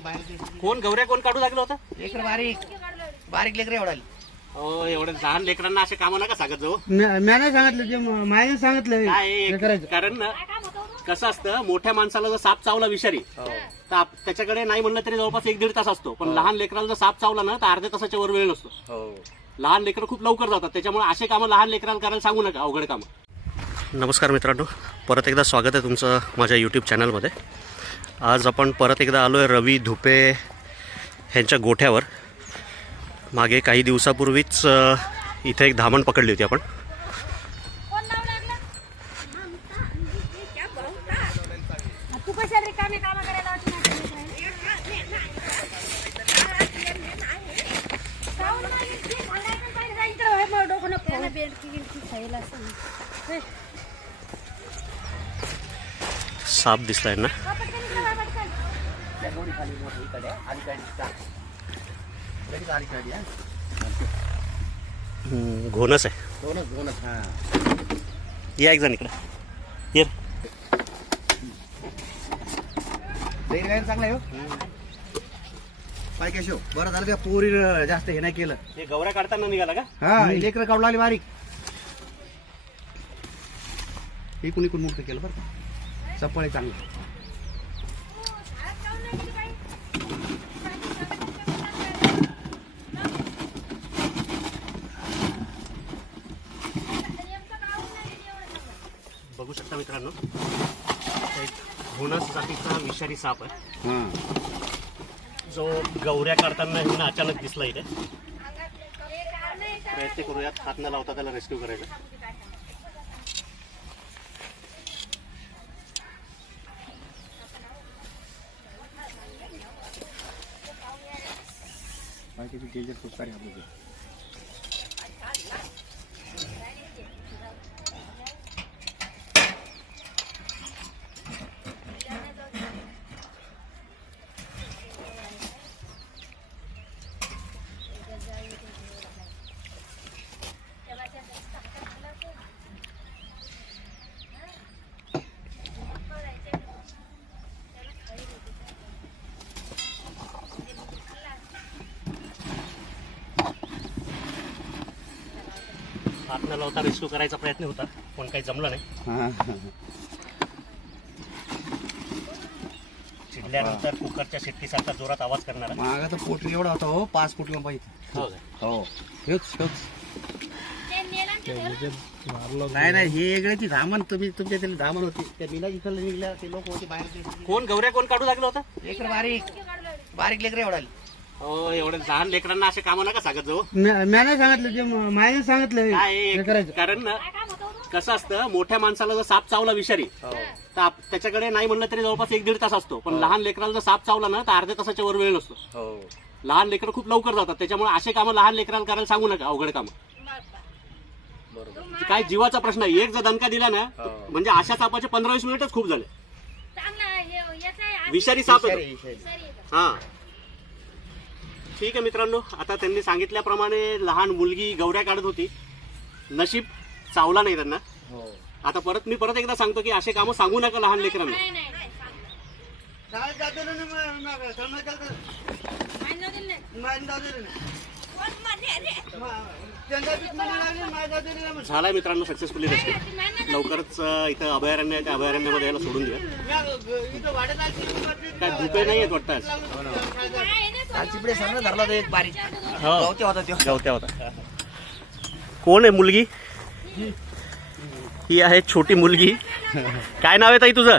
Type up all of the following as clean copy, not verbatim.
होती बाहेर. कोण गौऱ्या कोण काढू लागलं होतं? लेकर बारीक बारीक लेकर एवढाली. हो, एवढं लहान लेकरांना असे कामं नका सांगत जाऊ. नाही सांगितलं ते मायाने सांगितलं काय कारण ना कसं असतं, मोठ्या माणसाला जर साप चावला विषारी तर त्याच्याकडे नाही म्हणलं तरी जवळपास 1-1.5 तास असतो. पण लहान लेकराला जर साप चावला ना तर अर्ध्या तासाच्या वर वेळ नसतो. लहान लेकरं खूप लवकर जातात, त्याच्यामुळे असे कामं लहान लेकराला करायला सांगू नका, अवघड कामं. नमस्कार मित्रांनो, परत एकदा स्वागत आहे तुमचं माझ्या यूट्यूब चॅनलमध्ये. आज आपण परत एकदा आलो आहे रवी धुपे ह्यांच्या गोठ्यावर. मागे काही दिवसापूर्वीच इथे एक धामण पकडली होती आपण. साप दिसलाय ना. घोणस आहे. या एक जण इकडे ये. चांगला आहे. काय कशो बरं झालं का पोरी जास्त हे नाही केलं. हे गौऱ्या काढताना निघाला का? हा, लेकर काढू लागली बारीक. इकून इकून मोठं केलं बरं का. चप्पळ आहे चांगलं. बघू शकता मित्रांनो, एक घोणस जातीचा विषारी साप आहे जो गौऱ्या काढताना ह्यांना अचानक दिसला इथे. प्रयत्न करूयात हात न लावता त्याला रेस्क्यू करायचा. हात न लावता रेस्क्यू करायचा प्रयत्न होता पण काही जमलं नाही. चिडल्यानंतर कुकरच्या शिट्टीसारखा जोरात आवाज करणार. मागा तर पोटरी एवढा होता. हो, 5 फूट लांब पाहिजे. हो, नाही हे वेगळ्याची धामण. तुम्ही तुमच्या त्याला धामण होती त्या मीना इकडे निघल्या. ते लोक होते बाहेर. कोण गौऱ्या कोण काढू लागलं होतं? लेकर बारीक बारीक लेकर एवढाली. हो, एवढं लहान लेकरांना असे कामं नका सांगत जाऊ. नाही सांगितलं ते मायाने सांगितलं काय कारण ना कसं असतं, मोठ्या माणसाला जर साप चावला विषारी तर त्याच्याकडे नाही म्हणलं तरी जवळपास 1-1.5 तास असतो. पण लहान लेकराला जर साप चावला ना तर अर्ध्या तासाच्या वर वेळ नसतो. लहान लेकरं खूप लवकर जातात, त्याच्यामुळे असे कामं लहान लेकराला करायला सांगू नका, अवघड कामं. काय जीवाचा प्रश्न आहे. एक जर दणका दिला ना म्हणजे अशा सापाचे 15-20 मिनिटच खूप झाले. विषारी साप आहे. हा, ठीक आहे मित्रांनो, आता त्यांनी सांगितल्याप्रमाणे लहान मुलगी गौऱ्या काढत होती. नशीब चावला नाही त्यांना. आता मी परत एकदा सांगतो की असे कामं सांगू नका लहान लेकरांना. झालाय मित्रांनो सक्सेसफुली रेस्क्यू. लवकरच इथं अभयारण्य आहे, त्या अभयारण्यामध्ये याला सोडून द्या. काय धुपे नाही आहेत वाटतं. धरला तो एक बारीक. गवत्या होता. कोण आहे मुलगी? ही आहे छोटी मुलगी. काय नाव आहे ताई तुझं?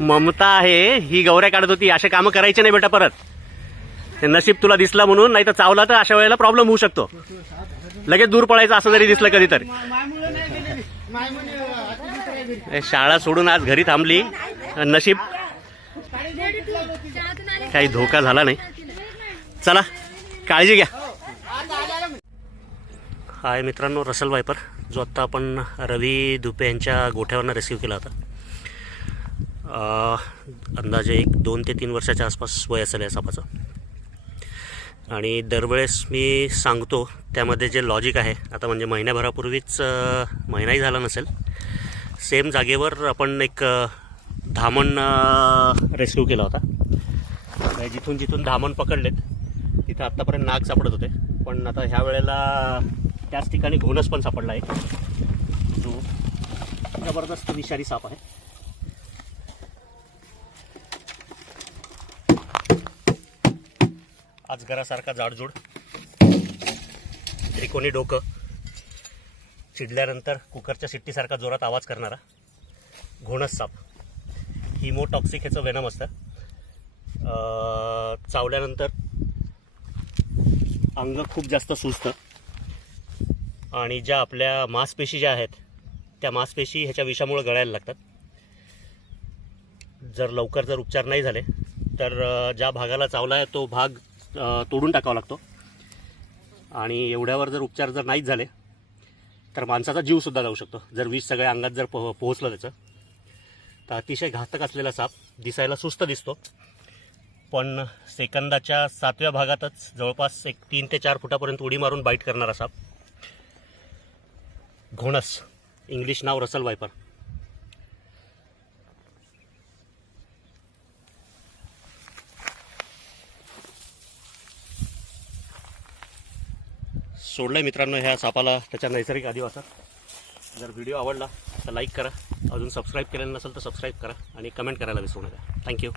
ममता आहे. ही गौऱ्या काढत होती. असे कामं करायचे नाही बेटा परत. नशीब तुला दिसला म्हणून, नाही तर चावला तर अशा वेळेला प्रॉब्लेम होऊ शकतो. लगेच दूर पळायचं असं जरी दिसलं कधीतरी. शाळा सोडून आज घरी थांबली. नशीब काही धोका झाला नाही. चला, काळजी घ्या. हाय मित्रांनो, रसल वायपर जो आत्ता आपण रवी धुपे यांच्या गोठ्यावरनं रेस्क्यू केला होता. अंदाजे 2 ते 3 वर्षाच्या आसपास वय असेल या सापाचं. आणि दरवेळेस मी सांगतो त्यामध्ये जे लॉजिक आहे, आता म्हणजे महिन्याभरापूर्वीच, महिनाही झाला नसेल, सेम जागेवर आपण एक धामण रेस्क्यू केला होता. म्हणजे जिथून जिथून धामण पकडलेत तिथं आत्तापर्यंत नाग सापडत होते, पण आता ह्या वेळेला त्याच ठिकाणी घोणस पण सापडला आहे, जो जबरदस्त विषारी साप आहे. अजगरासारखा जाडजूड, त्रिकोणी डोकं, चिडल्यानंतर कुकरच्या शिट्टीसारखा जोरात आवाज करणारा घोणस साप. हिमोटॉक्सिक ह्याचं वेनम असतं. चावल्यानंतर अंग खूप जास्त सुजतं आणि ज्या आपल्या मांसपेशी ज्या आहेत त्या मांसपेशी ह्याच्या विषामुळे गळायला लागतात. जर लवकर जर उपचार नाही झाले तर ज्या भागाला चावला आहे तो भाग तोडून टाकावा लागतो आणि एवढ्यावर जर उपचार जर नाहीच झाले तर माणसाचा जीवसुद्धा जाऊ शकतो. जर विष सगळ्या अंगात जर पोहोचलं त्याचं तर अतिशय घातक असलेला साप. दिसायला सुस्त दिसतो, पण सेकंदाच्या 7व्या भागातच जवळपास 3 ते 4 फुटापर्यंत उडी मारून बाईट करणारा साप घोणस. इंग्लिश नाव रसल वायपर. सोडलं आहे मित्रांनो ह्या सापाला त्याच्या नैसर्गिक अधिवासात. जर व्हिडिओ आवडला तर लाईक करा, अजून सबस्क्राईब केलेलं नसेल तर सबस्क्राईब करा आणि कमेंट करायला विसरू नका. थँक्यू.